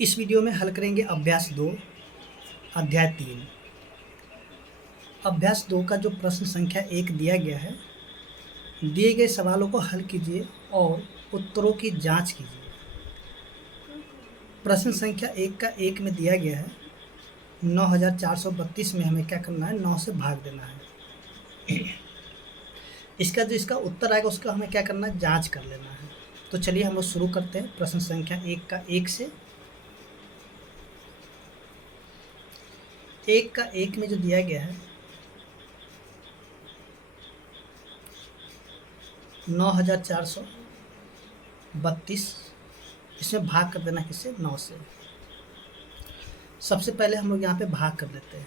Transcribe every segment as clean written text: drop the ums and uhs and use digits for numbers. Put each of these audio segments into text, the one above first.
इस वीडियो में हल करेंगे अभ्यास 2 अध्याय 3। अभ्यास 2 का जो प्रश्न संख्या 1 दिया गया है, दिए गए सवालों को हल कीजिए और उत्तरों की जांच कीजिए। प्रश्न संख्या 1 का 1 में दिया गया है 9432 में हमें क्या करना है, 9 से भाग देना है। इसका उत्तर आएगा उसका हमें क्या करना है, जांच कर लेना है। तो चलिए हम लोग शुरू करते हैं प्रश्न संख्या 1 का 1 से। 1 का 1 में जो दिया गया है 9432, इसमें भाग कर देना किससे, 9 से। सबसे पहले हम लोग यहाँ पे भाग कर देते हैं।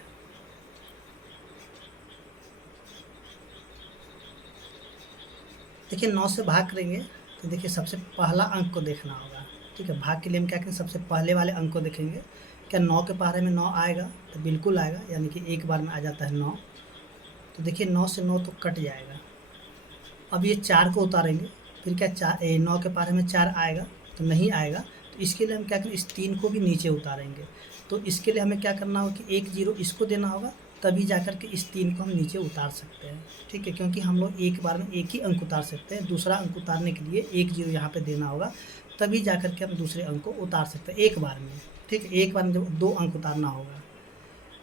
देखिए 9 से भाग करेंगे तो देखिए सबसे पहला अंक को देखना होगा। ठीक है, भाग के लिए हम क्या करें, सबसे पहले वाले अंक को देखेंगे। क्या 9 के पहाड़े में 9 आएगा? तो बिल्कुल आएगा, यानी कि एक बार में आ जाता है 9। तो देखिए 9 से 9 तो कट जाएगा। अब ये 4 को उतारेंगे, फिर क्या 9 के पहाड़े में 4 आएगा? तो नहीं आएगा। तो इसके लिए हम क्या करें, इस 3 को भी नीचे उतारेंगे। तो इसके लिए हमें क्या करना होगा कि 1 0 इसको देना होगा, तभी जाकर के इस 3 को हम नीचे उतार सकते हैं। ठीक है, क्योंकि हम लोग एक बार में एक ही अंक उतार सकते हैं। दूसरा अंक उतारने के लिए 1 0 यहाँ पे देना होगा, तभी जाकर के हम दूसरे अंक को उतार सकते हैं एक बार में। ठीक है, एक बार में जब 2 अंक उतारना होगा।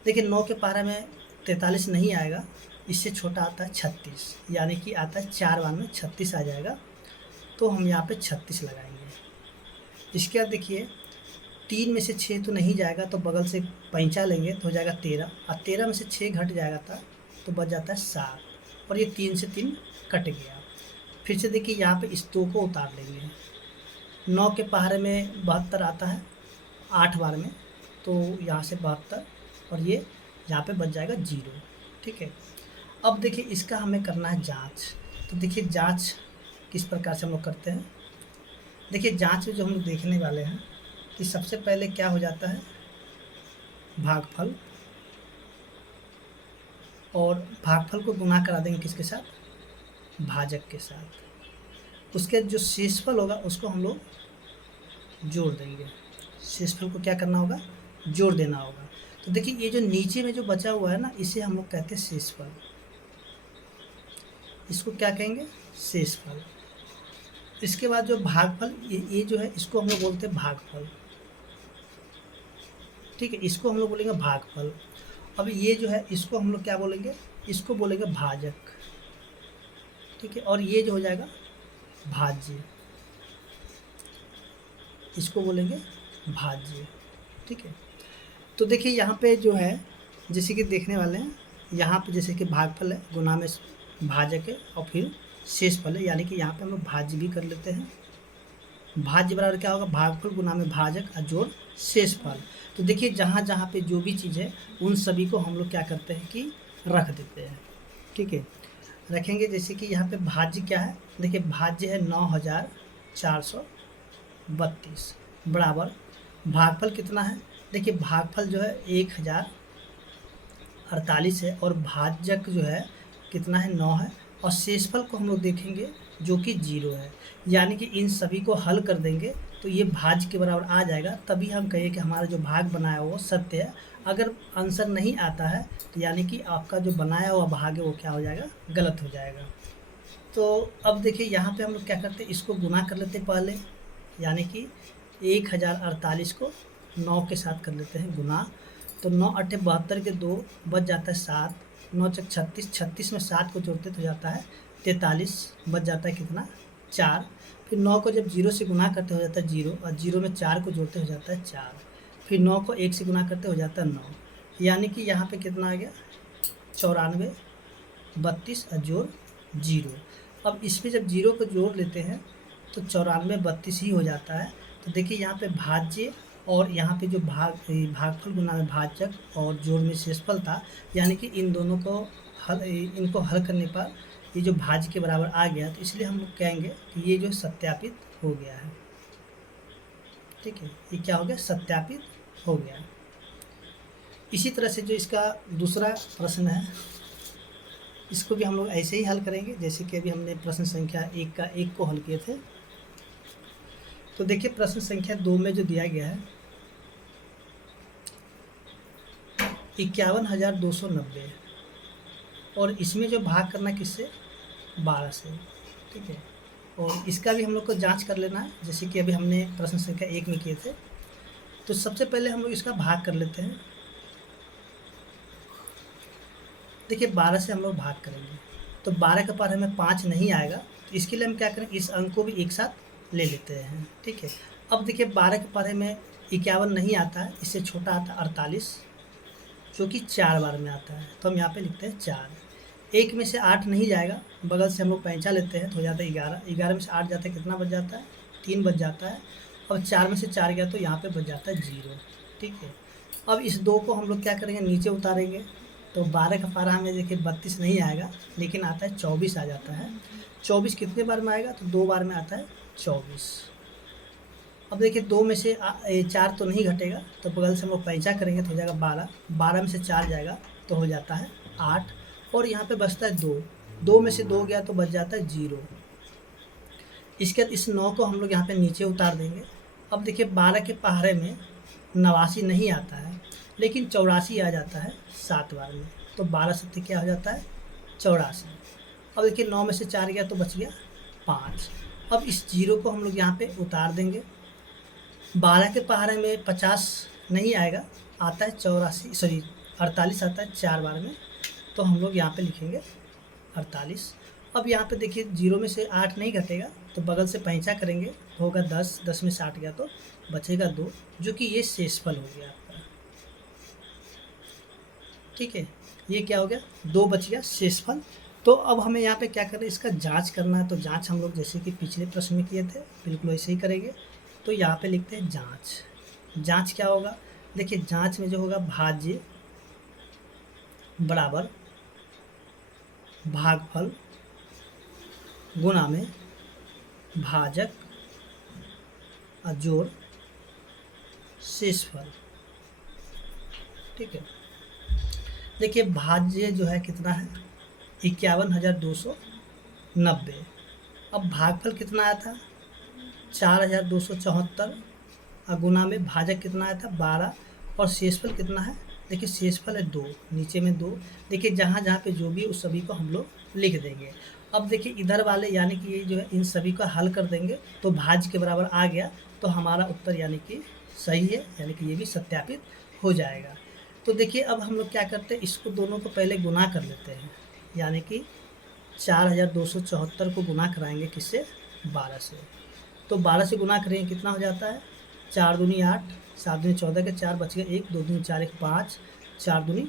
देखिए 9 के पहाड़े में 43 नहीं आएगा, इससे छोटा आता है 36, यानी कि आता है 4 बार में 36 आ जाएगा। तो हम यहाँ पे 36 लगाएंगे। इसके बाद देखिए 3 में से 6 तो नहीं जाएगा, तो बगल से पैंचा लेंगे तो हो जाएगा 13, और 13 में से 6 घट जाएगा था तो बच जाता है 7, और ये 3 से 3 कट गया। फिर से देखिए यहाँ पे इस 2 को उतार लेंगे। 9 के पहाड़े में 72 आता है 8 बार में, तो यहाँ से 72, और ये यहाँ पे बच जाएगा 0। ठीक है, अब देखिए इसका हमें करना है जांच। तो देखिए जांच किस प्रकार से हम लोग करते हैं। देखिए जांच में जो हम लोग देखने वाले हैं कि सबसे पहले क्या हो जाता है, भागफल, और भागफल को गुना करा देंगे किसके साथ, भाजक के साथ। उसके जो शेषफल होगा उसको हम लोग जोड़ देंगे। शेषफल को क्या करना होगा, जोड़ देना होगा। तो देखिए ये जो नीचे में जो बचा हुआ है ना, इसे हम लोग कहते हैं शेषफल। इसको क्या कहेंगे, शेषफल। इसके बाद जो भागफल, ये जो है इसको हम लोग बोलते हैं भागफल। ठीक है, इसको हम लोग बोलेंगे भागफल। अब ये जो है इसको हम लोग क्या बोलेंगे, इसको बोलेंगे भाजक। ठीक है, और ये जो हो जाएगा भाज्य, इसको बोलेंगे भाज्य। ठीक है, तो देखिए यहाँ पे जो है जैसे कि देखने वाले हैं, यहाँ पे जैसे कि भागफल है, गुना में भाजक है, और फिर शेषफल है, यानी कि यहाँ पे हम लोग भाज्य भी कर लेते हैं। भाज्य बराबर क्या होगा, भागफल गुना में भाजक और जोड़ शेषफल। तो देखिए जहाँ जहाँ पे जो भी चीज़ है उन सभी को हम लोग क्या करते हैं कि रख देते हैं। ठीक है, रखेंगे। जैसे कि यहाँ पे भाज्य क्या है, देखिए भाज्य है 9432 बराबर भागफल कितना है, देखिए भागफल जो है 1048 है, और भाजक जो है कितना है, 9 है, और शेषफल को हम लोग देखेंगे जो कि 0 है। यानी कि इन सभी को हल कर देंगे तो ये भाज्य के बराबर आ जाएगा, तभी हम कहें कि हमारा जो भाग बनाया हुआ वो सत्य है। अगर आंसर नहीं आता है तो यानी कि आपका जो बनाया हुआ भाग है वो क्या हो जाएगा, गलत हो जाएगा। तो अब देखिए यहाँ पे हम लोग क्या करते हैं, इसको गुना कर लेते हैं पहले, यानी कि 1048 को 9 के साथ कर लेते हैं गुना। तो 9 8 72 के 2 बच जाता है 7, 9 चक 36, 36 में 7 को जोड़ते तो जाता है 43, बच जाता है कितना, 4। फिर 9 को जब 0 से गुना करते हो जाता है 0, और 0 में 4 को जोड़ते हो जाता है 4। फिर 9 को 1 से गुना करते हो जाता है 9, यानी कि यहाँ पे कितना आ गया, 94 32 और जोड़ 0। अब इसमें जब 0 को जोड़ लेते हैं तो 94 32 ही हो जाता है। तो देखिए यहाँ पे भाज्य और यहाँ पे जो भागफल गुना में भाजक और जोड़ में शेषफल था, यानी कि इन दोनों को इनको हल करने पर ये जो भाज्य के बराबर आ गया, तो इसलिए हम लोग कहेंगे कि ये जो सत्यापित हो गया है। ठीक है, ये क्या हो गया, सत्यापित हो गया। इसी तरह से जो इसका दूसरा प्रश्न है, इसको भी हम लोग ऐसे ही हल करेंगे जैसे कि अभी हमने प्रश्न संख्या 1 का 1 को हल किए थे। तो देखिए प्रश्न संख्या 2 में जो दिया गया है 51,290 और इसमें जो भाग करना किससे, 12 से, ठीक है। और इसका भी हम लोग को जांच कर लेना है, जैसे कि अभी हमने प्रश्न संख्या 1 में किए थे। तो सबसे पहले हम लोग इसका भाग कर लेते हैं। देखिए 12 से हम लोग भाग करेंगे तो 12 के पार हमें 5 नहीं आएगा, तो इसके लिए हम क्या करें, इस अंक को भी एक साथ ले लेते हैं, ठीक है। अब देखिए 12 के पारे में 51 नहीं आता है, इससे छोटा आता है 48, जो कि 4 बार में आता है, तो हम यहाँ पे लिखते हैं 4। 1 में से 8 नहीं जाएगा, बगल से हम लोग पैंचा लेते हैं तो हो जाता है 11। 11 में से 8 जाता है, कितना बच जाता है, 3 बच जाता है। अब 4 में से 4 गया तो यहाँ पे बच जाता है 0, ठीक है। अब इस 2 को हम लोग क्या करेंगे, नीचे उतारेंगे, तो 12 का पारा हमें देखिए 32 नहीं आएगा, लेकिन आता है 24 आ जाता है। 24 कितने बार में आएगा, तो 2 बार में आता है 24। अब देखिए 2 में से 4 तो नहीं घटेगा, तो बगल से हम लोग पैंचा करेंगे तो हो जाएगा 12। 12 में से 4 जाएगा तो हो जाता है 8, और यहाँ पे बचता है 2। 2 में से 2 गया तो बच जाता है 0। इसके बाद इस 9 को हम लोग यहाँ पे नीचे उतार देंगे। अब देखिए 12 के पहाड़े में 89 नहीं आता है, लेकिन 84 आ जाता है 7 बार में, तो 12 सत्ते क्या हो जाता है, 84। अब देखिए 9 में से 4 गया तो बच गया 5। अब इस 0 को हम लोग यहाँ पे उतार देंगे। 12 के पहाड़े में 50 नहीं आएगा, आता है 48 आता है 4 बार में, तो हम लोग यहाँ पे लिखेंगे 48। अब यहाँ पे देखिए 0 में से 8 नहीं घटेगा, तो बगल से पैंचा करेंगे तो होगा 10। 10 में से 8 गया तो बचेगा 2, जो कि ये शेषफल हो गया आपका, ठीक है। ये क्या हो गया, 2 बच गया शेषफल। तो अब हमें यहाँ पे क्या करना है, इसका जांच करना है। तो जांच हम लोग जैसे कि पिछले प्रश्न में किए थे, बिल्कुल वैसे ही करेंगे। तो यहाँ पे लिखते हैं जांच। जांच क्या होगा, देखिए जांच में जो होगा, भाज्य बराबर भागफल गुणा में भाजक और जोड़ शेषफल, ठीक है। देखिए भाज्य जो है कितना है, 51,290। अब भागफल कितना आया था, 4,274, और गुना में भाजक कितना आया था, 12, और शेषफल कितना है, देखिए शेषफल है 2, नीचे में 2। देखिए जहाँ जहाँ पे जो भी है उस सभी को हम लोग लिख देंगे। अब देखिए इधर वाले यानी कि ये जो है, इन सभी का हल कर देंगे तो भाज्य के बराबर आ गया, तो हमारा उत्तर यानी कि सही है, यानी कि ये भी सत्यापित हो जाएगा। तो देखिए अब हम लोग क्या करते हैं, इसको दोनों को पहले गुना कर लेते हैं, यानी कि 4,274 को गुना कराएंगे किससे, 12 से। तो 12 से गुना करेंगे कितना हो जाता है, 4 दूनी 8, 7 दूनी 14 के 4 बच गए 1, 2 दूनी 4, 1 5, 4 दूनी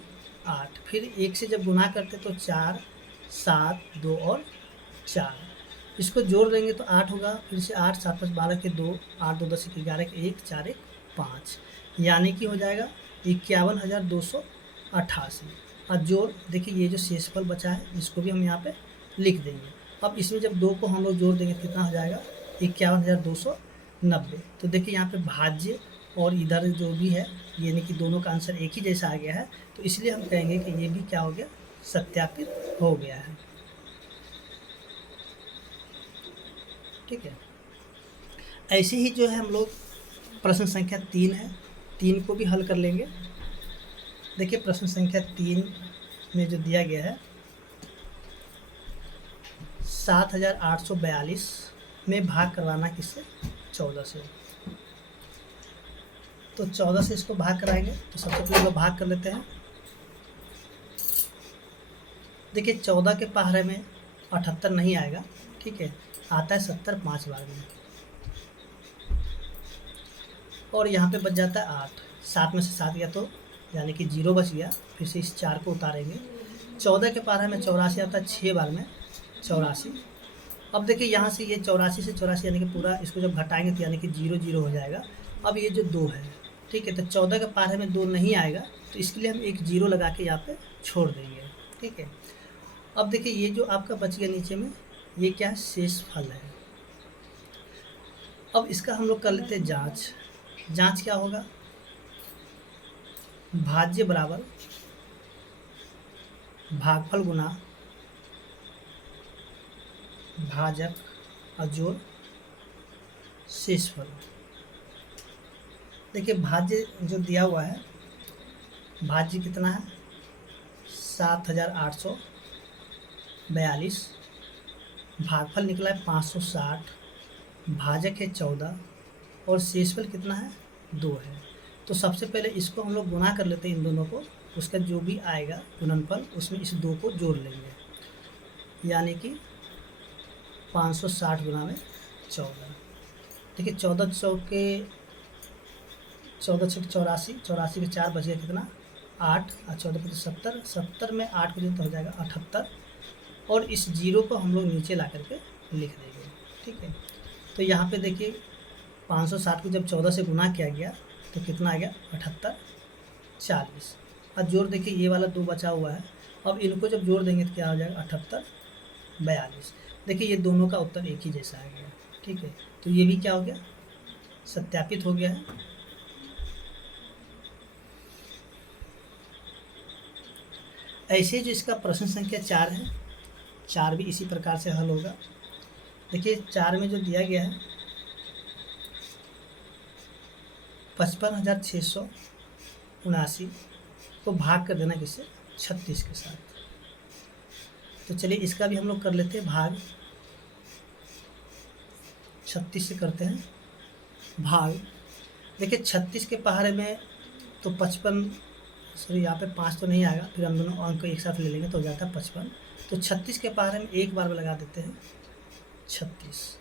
8। फिर 1 से जब गुना करते तो 4, 7, 2 और 4, इसको जोड़ देंगे तो 8 होगा। फिर से 8, 7 5 12 के 2, 8 2 10 11 के 1, 4 1 5, यानी कि हो जाएगा 51,288। और जोड़ देखिए ये जो शेषफल बचा है इसको भी हम यहाँ पे लिख देंगे। अब इसमें जब 2 को हम लोग जोड़ देंगे कितना हो जाएगा, 51,290। तो देखिए यहाँ पे भाज्य और इधर जो भी है, यानी कि दोनों का आंसर एक ही जैसा आ गया है, तो इसलिए हम कहेंगे कि ये भी क्या हो गया, सत्यापित हो गया है, ठीक है। ऐसे ही जो है हम लोग प्रश्न संख्या 3 है, 3 को भी हल कर लेंगे। देखिए प्रश्न संख्या 3 में जो दिया गया है, 7,842 में भाग करवाना किससे, 14 से। तो 14 से इसको भाग कराएंगे, तो सबसे पहले लोग भाग कर लेते हैं। देखिए 14 के पहाड़े में 78 नहीं आएगा, ठीक है, आता है 70 5 बार में, और यहाँ पे बच जाता है 8। 7 में से 7 गया तो यानी कि 0 बच गया। फिर से इस 4 को उतारेंगे। 14 के पहाड़े में 84 आता है 6 बार में, 84। अब देखिए यहाँ से ये 84 से 84 यानी कि पूरा इसको जब घटाएंगे तो यानी कि 0 0 हो जाएगा। अब ये जो 2 है, ठीक है, तो 14 के पहाड़े में 2 नहीं आएगा, तो इसके लिए हम एक 0 लगा के यहाँ पे छोड़ देंगे, ठीक है। अब देखिए ये जो आपका बच गया नीचे में, ये क्या है, शेषफल है। अब इसका हम लोग कर लेते हैं जांच। जांच क्या होगा, भाज्य बराबर भागफल गुना भाजक और जोड़ शेषफल। देखिए भाज्य जो दिया हुआ है भाज्य कितना है 7842, भागफल निकला है 560, भाजक है 14 और शेषफल कितना है 2 है। तो सबसे पहले इसको हम लोग गुना कर लेते हैं इन दोनों को, उसका जो भी आएगा गुणनफल उसमें इस 2 को जोड़ लेंगे, यानी कि 560 गुना में 14। देखिए 14 चौके 84, 84 के 4 बच गया कितना 8 और 14 पच्चीस 70, 70 में 8 को तो हो जाएगा 78 और इस जीरो को हम लोग नीचे ला करके लिख देंगे। ठीक है, तो यहाँ पे देखिए 560 को जब 14 से गुना किया गया तो कितना आ गया 78 40। अब जोड़ देखिए ये वाला 2 बचा हुआ है, अब इनको जब जोड़ देंगे तो क्या हो जाएगा 78 42। देखिए ये दोनों का उत्तर एक ही जैसा आ गया। ठीक है, तो ये भी क्या हो गया सत्यापित हो गया है। ऐसे जो इसका प्रश्न संख्या 4 है, 4 भी इसी प्रकार से हल होगा। देखिए 4 में जो दिया गया है 55,679 को भाग कर देना किससे 36 के साथ। तो चलिए इसका भी हम लोग कर लेते हैं भाग, 36 से करते हैं भाग। देखिए 36 के पहाड़े में तो 55, सॉरी यहाँ पे 5 तो नहीं आएगा, फिर हम दोनों अंक एक साथ ले लेंगे तो हो जाता है 55। तो 36 के पहाड़े में एक बार में लगा देते हैं 36।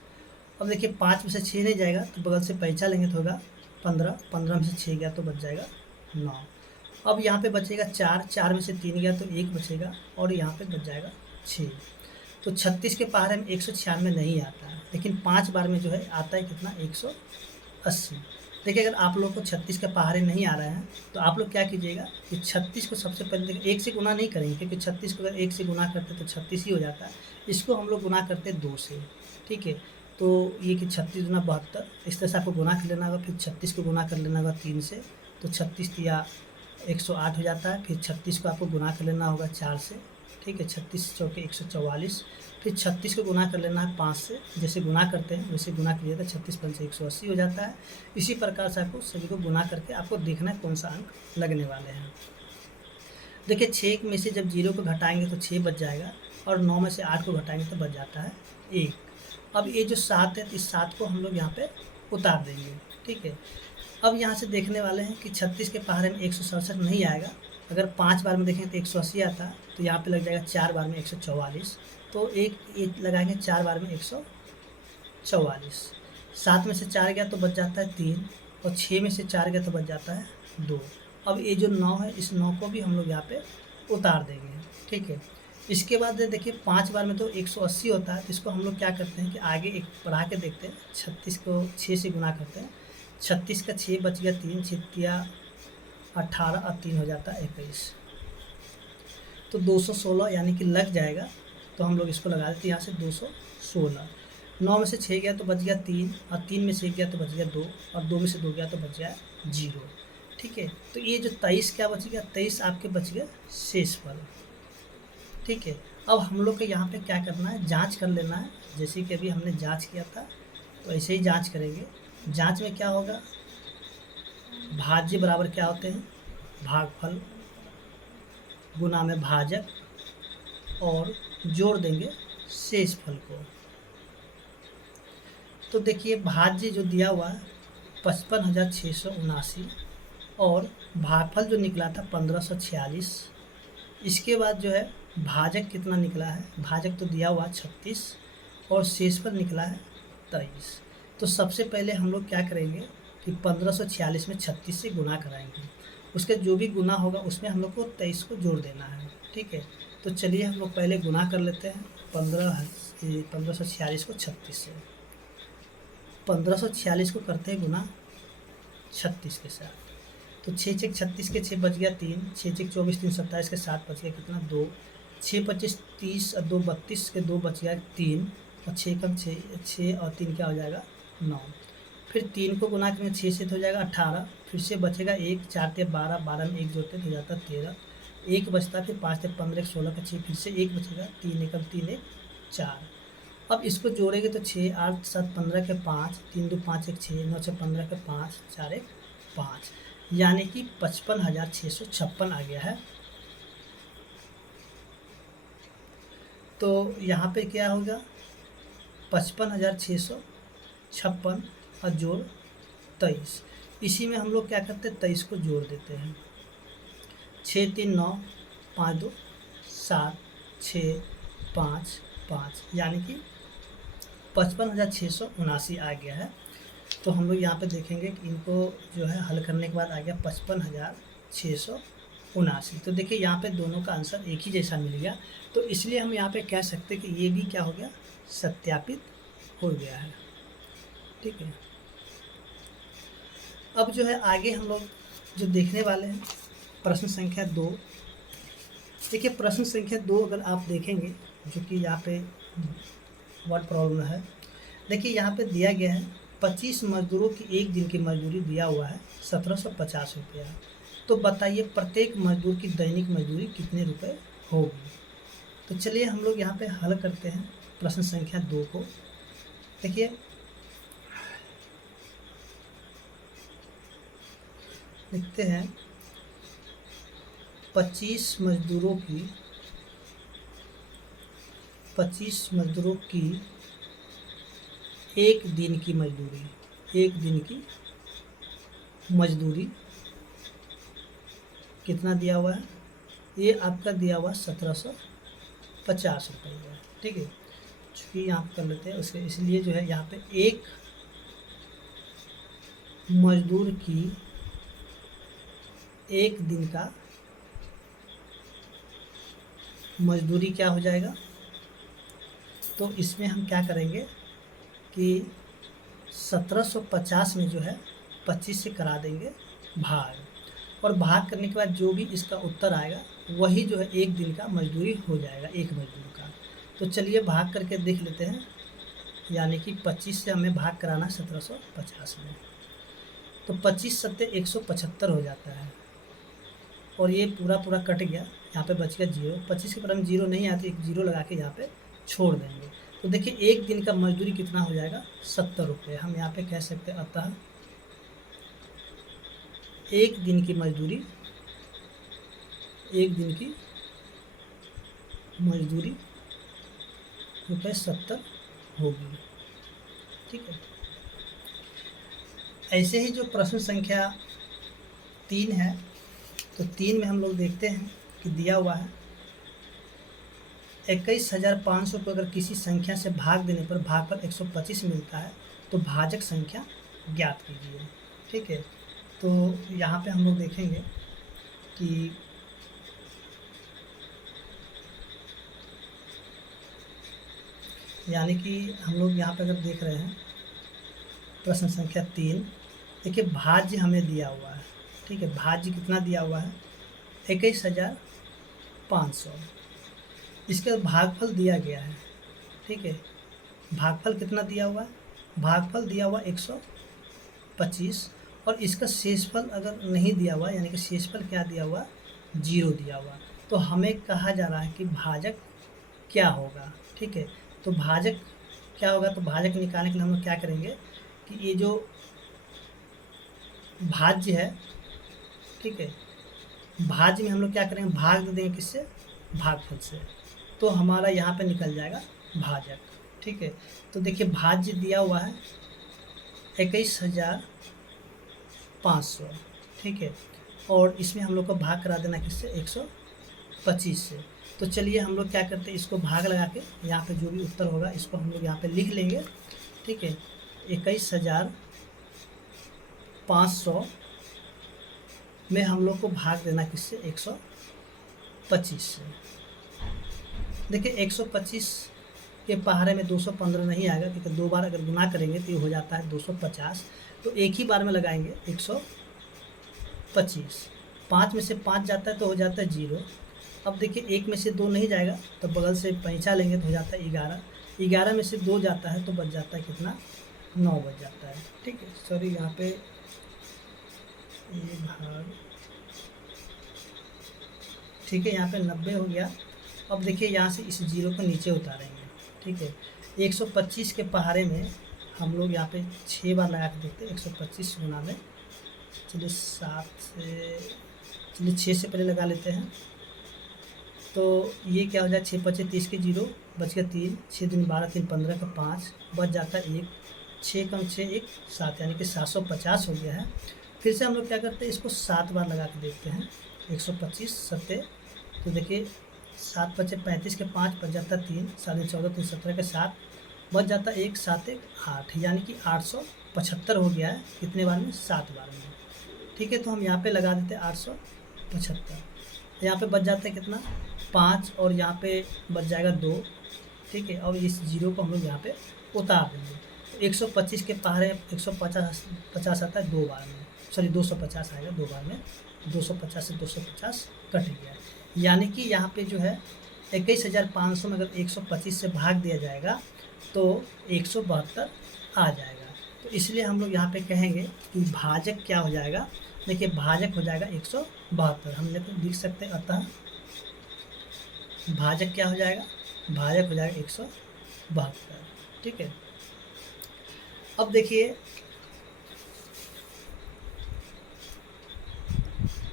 अब देखिए 5 में से 6 नहीं जाएगा तो बगल से पैंचा लेंगे तो होगा 15, 15 में से 6 गया तो बच जाएगा 9। अब यहाँ पे बचेगा 4, 4 में से 3 गया तो 1 बचेगा और यहाँ पे बच जाएगा 6। तो 36 के पहाड़े में 196 नहीं आता है, लेकिन 5 बार में जो है आता है कितना 180। देखिए अगर आप लोग को 36 के पहाड़े नहीं आ रहे हैं तो आप लोग क्या कीजिएगा कि 36 को सबसे पहले देखिए 1 से गुना नहीं करेंगे, क्योंकि 36 को अगर 1 से गुना करते तो 36 ही हो जाता है। इसको हम लोग गुना करते 2 से। ठीक है, तो ये कि 36 गुना 72, इस तरह से आपको गुना कर लेना होगा। फिर 36 को गुना कर लेना होगा 3 से, तो 36 या 108 हो जाता है। फिर 36 को आपको गुना कर लेना होगा 4 से। ठीक है, 36 चौके 144। फिर 36 को गुना कर लेना है 5 से, जैसे गुना करते हैं वैसे गुना कीजिए तो 36 पंचे 180 हो जाता है। इसी प्रकार से आपको सभी को गुना करके आपको देखना है कौन सा अंक लगने वाले हैं। देखिए 6 में से जब 0 को घटाएंगे तो 6 बच जाएगा और 9 में से 8 को घटाएंगे तो बच जाता है 1। अब ये जो 7 है इस 7 को हम लोग यहाँ पे उतार देंगे। ठीक है, अब यहाँ से देखने वाले हैं कि 36 के पहाड़े में 167 नहीं आएगा। अगर 5 बार में देखें तो 180 आता है, तो यहाँ पे लग जाएगा 4 बार में 144, तो एक लगाएंगे 4 बार में 144। 7 में से 4 गया तो बच जाता है 3 और 6 में से 4 गया तो बच जाता है 2। अब ये जो 9 है इस 9 को भी हम लोग यहाँ पे उतार देंगे। ठीक है, इसके बाद देखिए 5 बार में तो 180 होता है, तो इसको हम लोग क्या करते हैं कि आगे एक बढ़ा के देखते हैं। 36 को 6 से गुना करते हैं, 36 का 6 बच गया 3, 6 18 और 3 हो जाता है 21, तो 216 यानी कि लग जाएगा। तो हम लोग इसको लगा देते हैं यहाँ से 216। 9 में से 6 गया तो बच गया 3 और 3 में से 1 गया तो बच गया 2 और 2 में से 2 गया तो बच गया 0। ठीक है, तो ये जो 23 क्या बच गया 23 आपके बच गए शेषफल। ठीक है, अब हम लोग को यहाँ पे क्या करना है जांच कर लेना है, जैसे कि अभी हमने जांच किया था तो ऐसे ही जांच करेंगे। जांच में क्या होगा, भाज्य बराबर क्या होते हैं भागफल गुना में भाजक और जोड़ देंगे शेषफल को। तो देखिए भाज्य जो दिया हुआ है 55,679 और भागफल जो निकला था 1546। इसके बाद जो है भाजक कितना निकला है, भाजक तो दिया हुआ 36 और शेषफल निकला है 23। तो सबसे पहले हम लोग क्या करेंगे कि 1546 में 36 से गुना कराएंगे, उसके जो भी गुना होगा उसमें हम लोग को 23 को जोड़ देना है। ठीक है, तो चलिए हम लोग पहले गुना कर लेते हैं 1546 को 36 से। 1546 को करते हैं गुना 36 के साथ, तो 6 6 36 के 6 बच गया 3, 6 6 24 3 27 के 7 बच गया कितना 2, 6 25 30 और 2 32 के 2 बच गया 3 और 6 कम 6 और 3 क्या हो जाएगा 9। फिर 3 को गुना करेंगे 6 से तो हो जाएगा 18, फिर से बचेगा 1, 4 ते 12, 12 में 1 जोड़ते तो हो जाता 13, 1 बचता, फिर 5 ते 15, 16 का 6, फिर से 1 बचेगा, 3 एकम 3 1 4। अब इसको जोड़ेंगे तो 6 8 7 15 के 5, 3 2 5 1 6, 9 6 15 के 5, 4 1 5। यानी कि 55,656 आ गया है। तो यहाँ पे क्या होगा, 55,656 और जोड़ 23। इसी में हम लोग क्या करते हैं, 23 को जोड़ देते हैं। 6 3 9 5 2 7 6 5 5, यानी कि 55,679 आ गया है। तो हम लोग यहाँ पे देखेंगे कि इनको जो है हल करने के बाद आ गया 55,679। तो देखिए यहाँ पे दोनों का आंसर एक ही जैसा मिल गया, तो इसलिए हम यहाँ पे कह सकते हैं कि ये भी क्या हो गया, सत्यापित हो गया है। ठीक है, अब जो है आगे हम लोग जो देखने वाले हैं प्रश्न संख्या 2। देखिए प्रश्न संख्या 2 अगर आप देखेंगे, जो कि यहाँ पे वर्ड प्रॉब्लम है। देखिए यहाँ पे दिया गया है 25 मजदूरों की एक दिन की मजदूरी दिया हुआ है 1750 रुपया। तो बताइए प्रत्येक मजदूर की दैनिक मजदूरी कितने रुपए होगी। तो चलिए हम लोग यहाँ पे हल करते हैं प्रश्न संख्या 2 को। देखिए लिखते हैं 25 मजदूरों की एक दिन की मजदूरी कितना दिया हुआ है, ये आपका दिया हुआ 1750 रुपये। ठीक है, चूँकि यहाँ कर लेते हैं उसके, इसलिए जो है यहाँ पे एक मजदूर की एक दिन का मजदूरी क्या हो जाएगा। तो इसमें हम क्या करेंगे कि 1750 में जो है 25 से करा देंगे भाग, और भाग करने के बाद जो भी इसका उत्तर आएगा वही जो है एक दिन का मजदूरी हो जाएगा, एक मजदूर का। तो चलिए भाग करके देख लेते हैं, यानी कि 25 से हमें भाग कराना 1750 में। तो 25 सत्ते 175 हो जाता है, और ये पूरा पूरा कट गया, यहाँ पे बच गया 0। 25 के पर हम 0 नहीं आते, एक 0 लगा के यहाँ पे छोड़ देंगे। तो देखिए एक दिन का मजदूरी कितना हो जाएगा, 70 रुपये। हम यहाँ पे कह सकते हैं अतः एक दिन की मजदूरी रुपये 70 होगी। ठीक है, ऐसे ही जो प्रश्न संख्या 3 है, तो 3 में हम लोग देखते हैं कि दिया हुआ है 21,500 को अगर किसी संख्या से भाग देने पर भागफल 125 मिलता है तो भाजक संख्या ज्ञात कीजिए। ठीक है, तो यहाँ पे हम लोग देखेंगे कि यानी कि हम लोग यहाँ पे अगर देख रहे हैं प्रश्न संख्या 3, देखिए भाज्य हमें दिया हुआ है। ठीक है, भाज्य कितना दिया हुआ है, 21,500। इसके बाद भागफल दिया गया है। ठीक है, भागफल कितना दिया हुआ है, भागफल दिया हुआ 125, और इसका शेषफल अगर नहीं दिया हुआ, यानी कि शेषफल क्या दिया हुआ, 0 दिया हुआ। तो हमें कहा जा रहा है कि भाजक क्या होगा। ठीक है, तो भाजक क्या होगा, तो भाजक निकालने के लिए हम लोग क्या करेंगे कि ये जो भाज्य है, ठीक है, भाज्य में हम लोग क्या करेंगे, भाग दे देंगे किससे, भागफल से, तो हमारा यहाँ पे निकल जाएगा भाजक। ठीक है, तो देखिए भाज्य दिया हुआ है 21,500। ठीक है, और इसमें हम लोग को भाग करा देना किससे, 125 से। तो चलिए हम लोग क्या करते हैं, इसको भाग लगा के यहाँ पे जो भी उत्तर होगा इसको हम लोग यहाँ पे लिख लेंगे। ठीक है, 21,500 में हम लोग को भाग देना किससे, 125 से। देखिए 125 के पहाड़े में 215 नहीं आएगा, क्योंकि 2 बार अगर गुना करेंगे तो ये हो जाता है 250। तो एक ही बार में लगाएंगे 125, 5 में से 5 जाता है तो हो जाता है 0। अब देखिए 1 में से 2 नहीं जाएगा तो बगल से पैंचा लेंगे तो हो जाता है 11। 11 में से 2 जाता है तो बच जाता है कितना, 9 बच जाता है। ठीक है, सॉरी यहाँ पे ये भाग, ठीक है, यहाँ पे 90 हो गया। अब देखिए यहाँ से इस 0 को नीचे उतारेंगे। ठीक है, 125 के पहाड़े में हम लोग यहाँ पे 6 बार लगा के देखते हैं, 125 गुना में चलिए 7 से, चलिए 6 से पहले लगा लेते हैं। तो ये क्या हो जाए, 6 पचे 30 के 0 बच गया 3, 6 दूनी 12, 3 15 का 5 बच जाता है 1, 6 कम 6 1 7, यानी कि 750 हो गया है। फिर से हम लोग क्या करते हैं, इसको 7 बार लगा के देखते हैं। 125 सत्ते, तो देखिए 7 पचे 35 के 5 बच जाता है 3, 14.5 3 17 के 7 बच जाता है 1, 7 1 8, यानी कि 875 हो गया है। कितने बार में, 7 बार में। ठीक है, तो हम यहाँ पे लगा देते हैं 875। यहाँ पे बच जाता है कितना, 5, और यहाँ पे बच जाएगा 2। ठीक है, और इस जीरो को हम लोग यहाँ पे उतार देंगे। तो 125 के पहाड़े 150 आता है 2 बार में, सॉरी 250 आएगा 2 बार में। 250 से 250 कट गया, यानी कि यहाँ पे जो है 21,500 में अगर 125 से भाग दिया जाएगा तो 172 आ जाएगा। तो इसलिए हम लोग यहाँ पे कहेंगे कि भाजक क्या हो जाएगा, देखिए भाजक हो जाएगा 172। हम लिख सकते हैं, अतः भाजक क्या हो जाएगा, भाजक हो जाएगा 172। ठीक है, अब देखिए